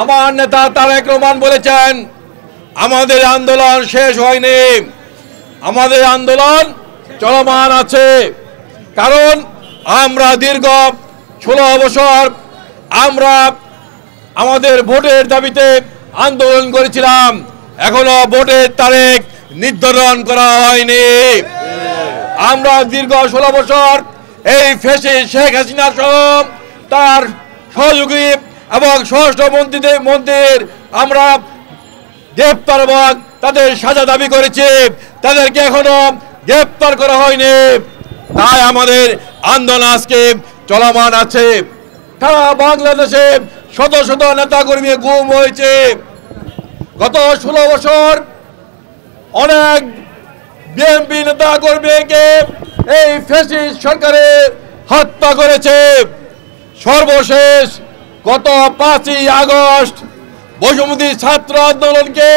আমার নেতা তারেক রহমান বলেছেন আমাদের আন্দোলন শেষ হয়নি, আমাদের আন্দোলন চলমান আছে। কারণ আমরা দীর্ঘ 16 বছর আমরা আমাদের ভোটের দাবিতে আন্দোলন করেছিলাম, এখনো ভোটের তারিখ নির্ধারণ করা হয়নি। আমরা দীর্ঘ 16 বছর এই ফ্যাসিস্ট শেখ হাসিনা সহ তার সহযোগী এবং স্বরাষ্ট্রমন্ত্রীদের আমরা গ্রেপ্তার এবং তাদের সাজা দাবি করেছি, তাদেরকে এখনো গ্রেপ্তার করা হয়নি। তাই আমাদের আন্দোলন আজকে চলমান আছে। সারা বাংলাদেশে শত শত নেতাকর্মী গুম হয়েছে। গত 16 বছর অনেক বিএনপি নেতাকর্মীকে এই ফ্যাসিস্ট সরকারে হত্যা করেছে। সর্বশেষ গত 5ই আগস্ট বৈষম্যবিরোধী ছাত্র আন্দোলনকে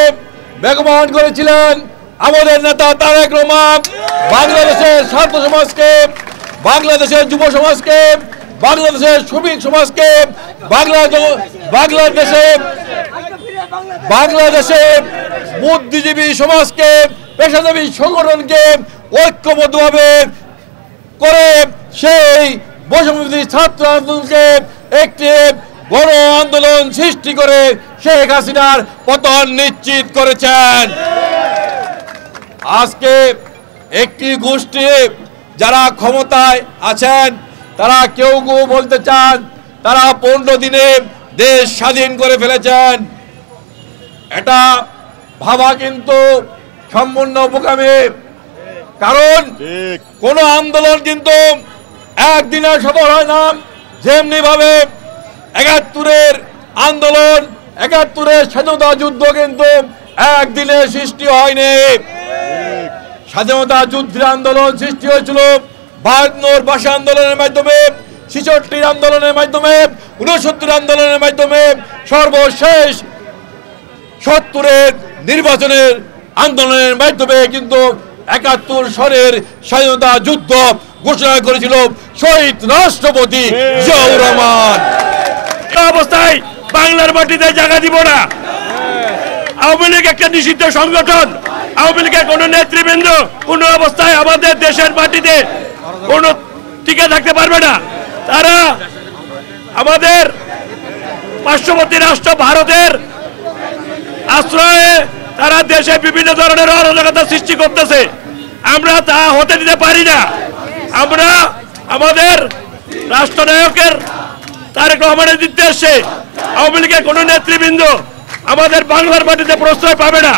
বেগবান করেছিলেন আমাদের নেতা তারেক রহমান। বাংলাদেশের ছাত্র সমাজকে, বাংলাদেশের যুব সমাজকে, বাংলাদেশের শ্রমিক সমাজকে, বাংলাদেশের বুদ্ধিজীবী সমাজকে, পেশাজীবী সংগঠনকে ঐক্যবদ্ধভাবে করে সেই বৈষম্যবিরোধী ছাত্র আন্দোলনকে একটি গণ আন্দোলন সৃষ্টি করে শেখ হাসিনার পতন নিশ্চিত করেছেন। আজকে একটি গোষ্ঠী যারা ক্ষমতায় আছেন তারা কেউ কেউ বলতে চান তারা 15 দিনে দেশ স্বাধীন করে ফেলেছেন। এটা ভাবা কিন্তু সম্পূর্ণ বোকামি। কারণ কোন আন্দোলন কিন্তু একদিনে সফল হয় না। যেমনি ভাবে ৭১-এর আন্দোলন, ৭১-এর স্বাধীনতা যুদ্ধ কিন্তু একদিনে সৃষ্টি হয়নি। স্বাধীনতা যুদ্ধের আন্দোলন সৃষ্টি হয়েছিল ৫২ ভাষা আন্দোলনের মাধ্যমে, ৬৬ আন্দোলনের মাধ্যমে, ৬৯ আন্দোলনের মাধ্যমে, সর্বশেষ ৭০-এর নির্বাচনের আন্দোলনের মাধ্যমে কিন্তু ৭১ সনের স্বাধীনতা যুদ্ধ ঘোষণা করেছিল শহীদ রাষ্ট্রপতি জিয়াউর রহমান। অবস্থায় বাংলার মাটিতে জায়গা দিব না। আওয়ামী লীগ একটা নিষিদ্ধ সংগঠন। আওয়ামী লীগের কোন নেতৃবৃন্দ কোন অবস্থায় আমাদের দেশের মাটিতে কোন টিকে থাকতে পারবে না। তারা আমাদের পার্শ্ববর্তী রাষ্ট্র ভারতের আশ্রয়ে তারা দেশে বিভিন্ন ধরনের অরাজকতা সৃষ্টি করতেছে। আমরা তা হতে দিতে পারি না। আমরা আমাদের রাষ্ট্রনায়কের তারেক রহমানের নির্দেশে আওয়ামী লীগের কোন নেতৃবৃন্দ আমাদের বাংলার মাটিতে প্রশ্রয় পাবে না।